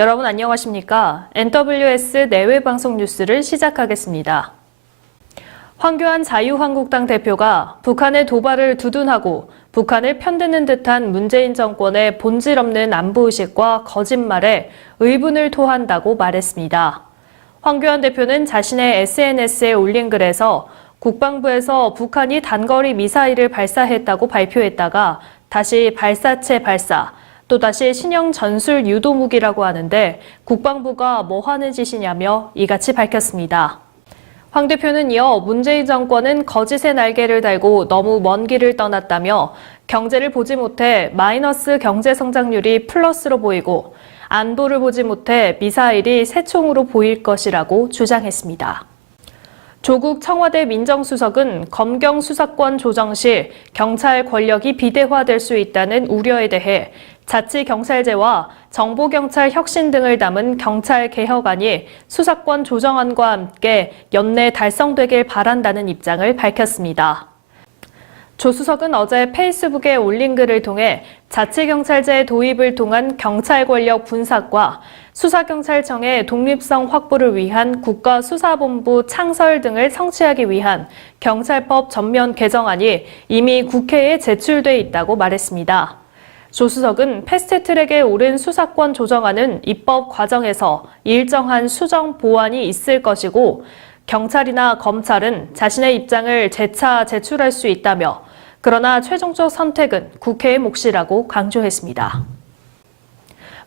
여러분 안녕하십니까? NWS 내외 방송 뉴스를 시작하겠습니다. 황교안 자유한국당 대표가 북한의 도발을 두둔하고 북한을 편드는 듯한 문재인 정권의 본질 없는 안보의식과 거짓말에 의분을 토한다고 말했습니다. 황교안 대표는 자신의 SNS에 올린 글에서 국방부에서 북한이 단거리 미사일을 발사했다고 발표했다가 다시 발사체 발사, 또다시 신형 전술 유도무기라고 하는데 국방부가 뭐 하는 짓이냐며 이같이 밝혔습니다. 황 대표는 이어 문재인 정권은 거짓의 날개를 달고 너무 먼 길을 떠났다며 경제를 보지 못해 마이너스 경제 성장률이 플러스로 보이고 안보를 보지 못해 미사일이 새총으로 보일 것이라고 주장했습니다. 조국 청와대 민정수석은 검경 수사권 조정 시 경찰 권력이 비대화될 수 있다는 우려에 대해 자치경찰제와 정보경찰 혁신 등을 담은 경찰개혁안이 수사권 조정안과 함께 연내 달성되길 바란다는 입장을 밝혔습니다. 조 수석은 어제 페이스북에 올린 글을 통해 자치경찰제 도입을 통한 경찰 권력 분산과 수사경찰청의 독립성 확보를 위한 국가수사본부 창설 등을 성취하기 위한 경찰법 전면 개정안이 이미 국회에 제출돼 있다고 말했습니다. 조 수석은 패스트트랙에 오른 수사권 조정안은 입법 과정에서 일정한 수정 보완이 있을 것이고 경찰이나 검찰은 자신의 입장을 재차 제출할 수 있다며 그러나 최종적 선택은 국회의 몫이라고 강조했습니다.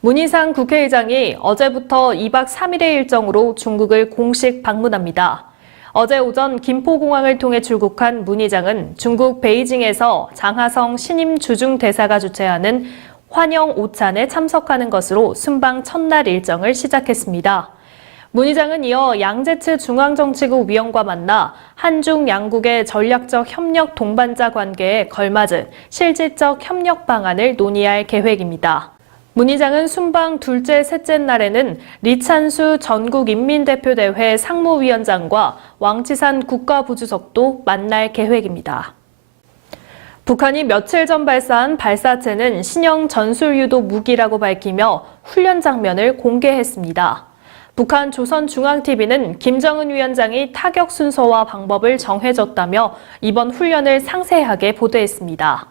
문희상 국회의장이 어제부터 2박 3일의 일정으로 중국을 공식 방문합니다. 어제 오전 김포공항을 통해 출국한 문 의장은 중국 베이징에서 장하성 신임 주중대사가 주최하는 환영 오찬에 참석하는 것으로 순방 첫날 일정을 시작했습니다. 문 의장은 이어 양제츠 중앙정치국 위원과 만나 한중 양국의 전략적 협력 동반자 관계에 걸맞은 실질적 협력 방안을 논의할 계획입니다. 문 의장은 순방 둘째, 셋째 날에는 리찬수 전국인민대표대회 상무위원장과 왕치산 국가부주석도 만날 계획입니다. 북한이 며칠 전 발사한 발사체는 신형 전술유도 무기라고 밝히며 훈련 장면을 공개했습니다. 북한 조선중앙TV는 김정은 위원장이 타격 순서와 방법을 정해줬다며 이번 훈련을 상세하게 보도했습니다.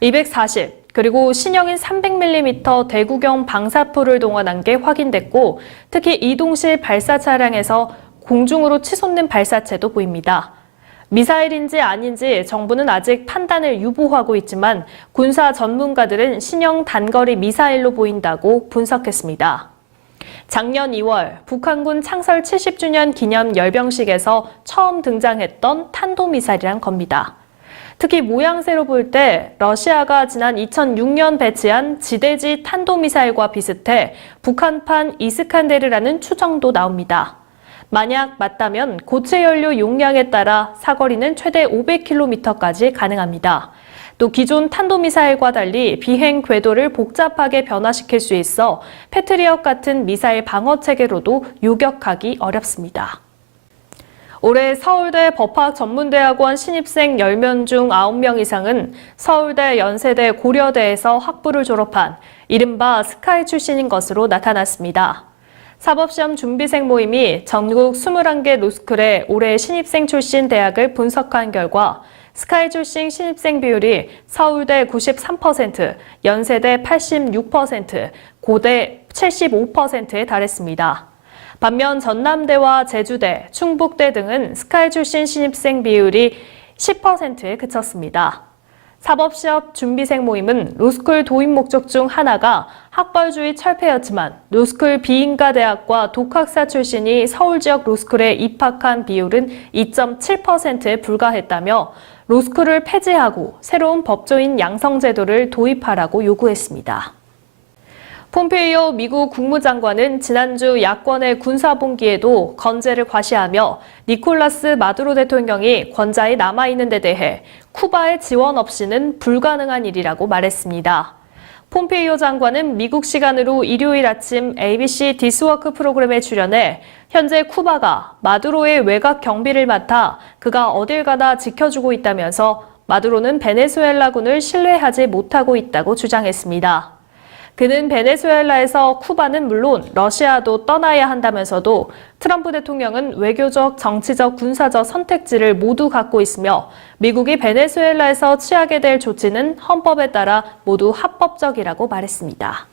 240, 그리고 신형인 300mm 대구경 방사포를 동원한 게 확인됐고 특히 이동실 발사 차량에서 공중으로 치솟는 발사체도 보입니다. 미사일인지 아닌지 정부는 아직 판단을 유보하고 있지만 군사 전문가들은 신형 단거리 미사일로 보인다고 분석했습니다. 작년 2월 북한군 창설 70주년 기념 열병식에서 처음 등장했던 탄도미사일이란 겁니다. 특히 모양새로 볼 때 러시아가 지난 2006년 배치한 지대지 탄도미사일과 비슷해 북한판 이스칸데르라는 추정도 나옵니다. 만약 맞다면 고체 연료 용량에 따라 사거리는 최대 500km까지 가능합니다. 또 기존 탄도미사일과 달리 비행 궤도를 복잡하게 변화시킬 수 있어 패트리엇 같은 미사일 방어체계로도 요격하기 어렵습니다. 올해 서울대 법학전문대학원 신입생 10명 중 9명 이상은 서울대, 연세대, 고려대에서 학부를 졸업한 이른바 스카이 출신인 것으로 나타났습니다. 사법시험 준비생 모임이 전국 21개 로스쿨의 올해 신입생 출신 대학을 분석한 결과 스카이 출신 신입생 비율이 서울대 93%, 연세대 86%, 고대 75%에 달했습니다. 반면 전남대와 제주대, 충북대 등은 스카이 출신 신입생 비율이 10%에 그쳤습니다. 사법시험 준비생 모임은 로스쿨 도입 목적 중 하나가 학벌주의 철폐였지만 로스쿨 비인가 대학과 독학사 출신이 서울 지역 로스쿨에 입학한 비율은 2.7%에 불과했다며 로스쿨을 폐지하고 새로운 법조인 양성제도를 도입하라고 요구했습니다. 폼페이오 미국 국무장관은 지난주 야권의 군사봉기에도 건재를 과시하며 니콜라스 마두로 대통령이 권좌에 남아있는 데 대해 쿠바의 지원 없이는 불가능한 일이라고 말했습니다. 폼페이오 장관은 미국 시간으로 일요일 아침 ABC 디스워크 프로그램에 출연해 현재 쿠바가 마두로의 외곽 경비를 맡아 그가 어딜 가나 지켜주고 있다면서 마두로는 베네수엘라군을 신뢰하지 못하고 있다고 주장했습니다. 그는 베네수엘라에서 쿠바는 물론 러시아도 떠나야 한다면서도 트럼프 대통령은 외교적, 정치적, 군사적 선택지를 모두 갖고 있으며 미국이 베네수엘라에서 취하게 될 조치는 헌법에 따라 모두 합법적이라고 말했습니다.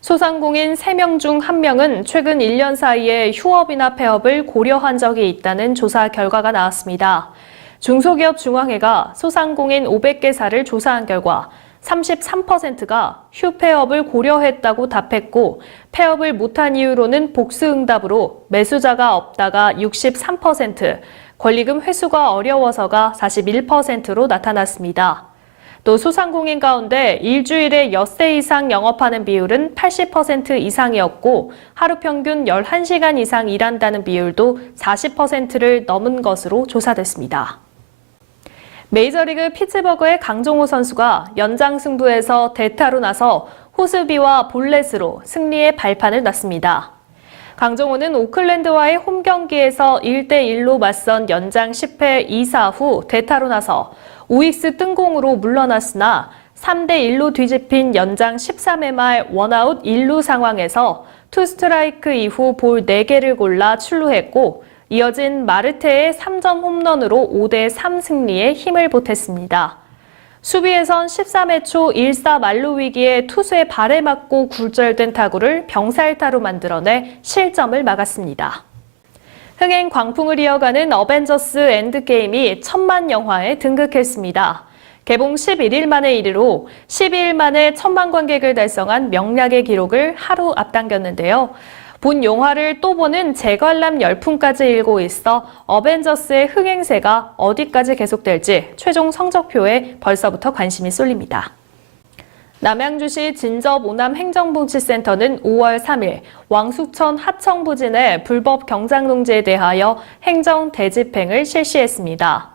소상공인 3명 중 1명은 최근 1년 사이에 휴업이나 폐업을 고려한 적이 있다는 조사 결과가 나왔습니다. 중소기업 중앙회가 소상공인 500개사를 조사한 결과 33%가 휴폐업을 고려했다고 답했고 폐업을 못한 이유로는 복수응답으로 매수자가 없다가 63%, 권리금 회수가 어려워서가 41%로 나타났습니다. 또 소상공인 가운데 일주일에 엿새 이상 영업하는 비율은 80% 이상이었고 하루 평균 11시간 이상 일한다는 비율도 40%를 넘은 것으로 조사됐습니다. 메이저리그 피츠버그의 강정호 선수가 연장 승부에서 대타로 나서 호스비와 볼넷으로 승리의 발판을 놨습니다. 강정호는 오클랜드와의 홈 경기에서 1대1로 맞선 연장 10회 2사 후 대타로 나서 우익수 뜬공으로 물러났으나 3대1로 뒤집힌 연장 13회 말 원아웃 1루 상황에서 투스트라이크 이후 볼 4개를 골라 출루했고 이어진 마르테의 3점 홈런으로 5대3 승리에 힘을 보탰습니다. 수비에선 13회 초 1사 만루 위기에 투수의 발에 맞고 굴절된 타구를 병살타로 만들어내 실점을 막았습니다. 흥행 광풍을 이어가는 어벤져스 엔드게임이 1000만 영화에 등극했습니다. 개봉 11일 만에 1위로 12일 만에 1000만 관객을 달성한 명락의 기록을 하루 앞당겼는데요. 본 영화를 또 보는 재관람 열풍까지 일고 있어 어벤져스의 흥행세가 어디까지 계속될지 최종 성적표에 벌써부터 관심이 쏠립니다. 남양주시 진저오남행정복지센터는 5월 3일 왕숙천 하청 부진의 불법 경작농지에 대하여 행정 대집행을 실시했습니다.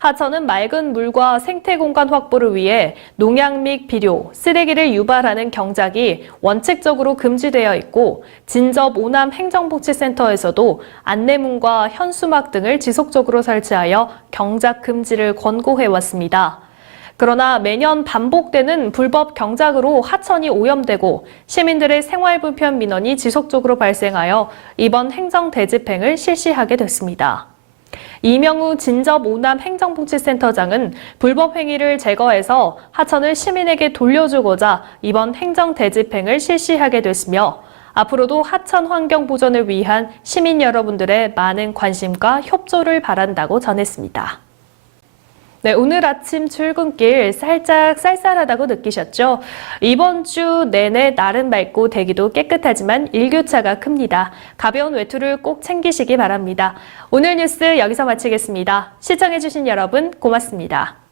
하천은 맑은 물과 생태 공간 확보를 위해 농약 및 비료, 쓰레기를 유발하는 경작이 원칙적으로 금지되어 있고 진접 오남 행정복지센터에서도 안내문과 현수막 등을 지속적으로 설치하여 경작 금지를 권고해왔습니다. 그러나 매년 반복되는 불법 경작으로 하천이 오염되고 시민들의 생활 불편 민원이 지속적으로 발생하여 이번 행정 대집행을 실시하게 됐습니다. 이명우 진접 오남 행정복지센터장은 불법 행위를 제거해서 하천을 시민에게 돌려주고자 이번 행정 대집행을 실시하게 됐으며 앞으로도 하천 환경 보존을 위한 시민 여러분들의 많은 관심과 협조를 바란다고 전했습니다. 네, 오늘 아침 출근길 살짝 쌀쌀하다고 느끼셨죠? 이번 주 내내 날은 맑고 대기도 깨끗하지만 일교차가 큽니다. 가벼운 외투를 꼭 챙기시기 바랍니다. 오늘 뉴스 여기서 마치겠습니다. 시청해주신 여러분 고맙습니다.